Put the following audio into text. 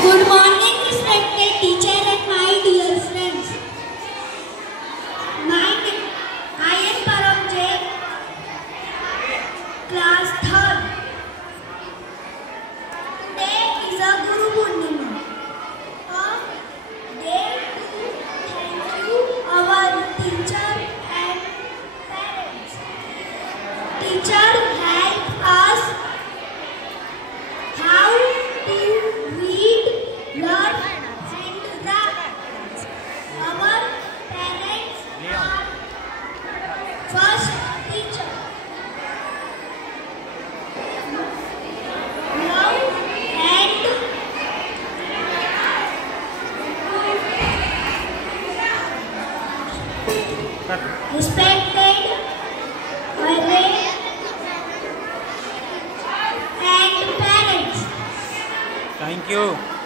Good morning, respected teacher and my dear friends. I am Paramjit, class 3rd. Today is a Guru Purnima, a day to thank you, our teacher and parents. Teacher help us how to read, learn and write. Our parents are first teacher. Love and respected and parents. Thank you.